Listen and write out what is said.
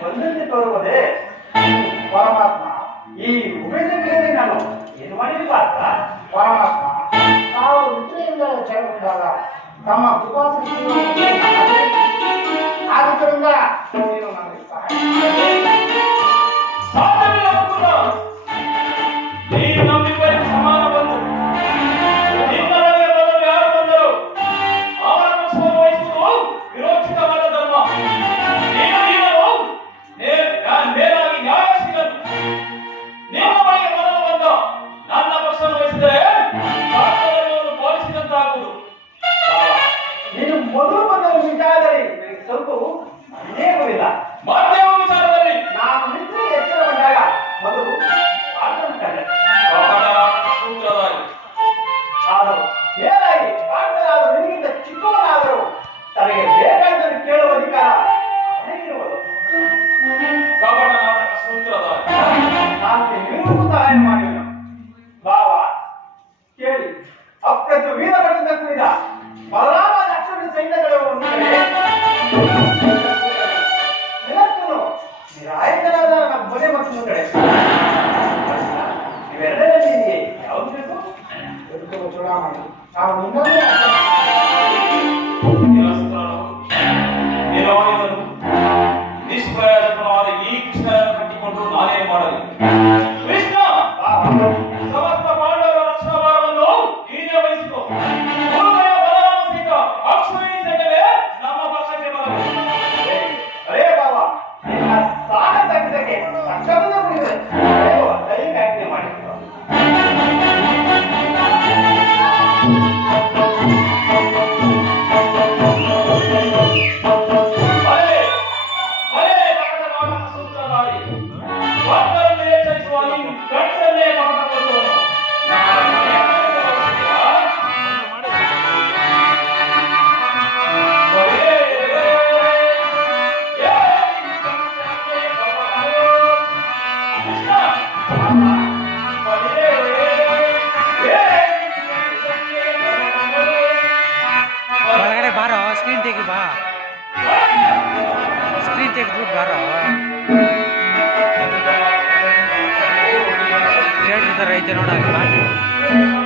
ಬಂದಂತೆ ತೋರುವುದೇ ಪರಮಾತ್ಮ. ಈ ಉಮೇಶಕ್ಕೆ ನಾನು ಏನು ಮಾಡಿದ ಪರಮಾತ್ಮ ನಾವು ನಿದ್ರೆಯಿಂದ ಸೇರಿಕೊಂಡಾಗ ತಮ್ಮ ಕೃಪಾಸಕ್ತಿಯನ್ನು ಆದುದರಿಂದ ನೀನು ನನಗೆ ಮೊದಲು ಬಂದ ವಿಚಾರದಲ್ಲಿ ಸ್ವಲ್ಪವೂ ನೇಮವಿಲ್ಲ. ನಾನು ನಿದ್ರೆ ಎಚ್ಚರಗೊಂಡಾಗ ಮೊದಲು ಆದರೂ ಏನಾಗಿ ಪಾಠದಾದರೂ ನಿನಗಿಂತ ಚಿಕ್ಕವನಾದರೂ ತನಗೆ ಬೇಕಾದನ್ನು ಕೇಳುವ ಅಧಿಕಾರ ಅವನಿಗಿರುವುದು. ನಾನು ನಿಮಗೂ ಸಹಾಯ ಮಾಡಿಲ್ಲ ಬಾವ. ಕೇಳಿ, ಅಪ್ರತಿ ವೀರಗಳಿಂದ ಕೂಡಿದ ಬಲರಾಮನ ಅಕ್ಷರ ಸೈನ್ಯಗಳು ನಿರಕ್ಕನು ನಿರಾಯುಧನಾದ ನನ್ನ ಮನೆ ಮತ್ತು ಕಡೆ ಇವೆರಡರಲ್ಲಿ ಯಾವುದು ಬೇಕು? ಚೂಡಾಮಣಿ ನಾವು ನಿಮ್ಮನ್ನೇ ನಿಷ್ಪ್ರಯೋಜಕವಾದ ಈ ಕೃಷ್ಣ ಕಟ್ಟಿಕೊಂಡು ನಾನೇ ಮಾಡಲಿ. ಕೃಷ್ಣ ಸಮಸ್ತ ಪಾಂಡವರ ರಕ್ಷಣಾಭಾರವನ್ನು ನೀನೇ ವಹಿಸಿಕೊ. ಗುರುದಯ ಬಲರಾಮ ಸಹಿತ ಅಕ್ಷೋಹಿಣಿ ಸೈನ್ಯವೇ ನಮ್ಮ ಪಕ್ಷಕ್ಕೆ ಬರಬೇಕು. ಅರೇ ಬಾಬಾ, ನಿನ್ನ ಸಾಹಸಕ್ಕೆ ತಕ್ಷಣವೇ ಮುಗಿದರೆ ದೈಹಿಕ ಮಾಡಿದ್ರು. स्क्रीन तेगी बा स्क्रीन तेगी बारो थिएटर ತರ ಐತೆ ನೋಡ ಅಲ್ಲಿ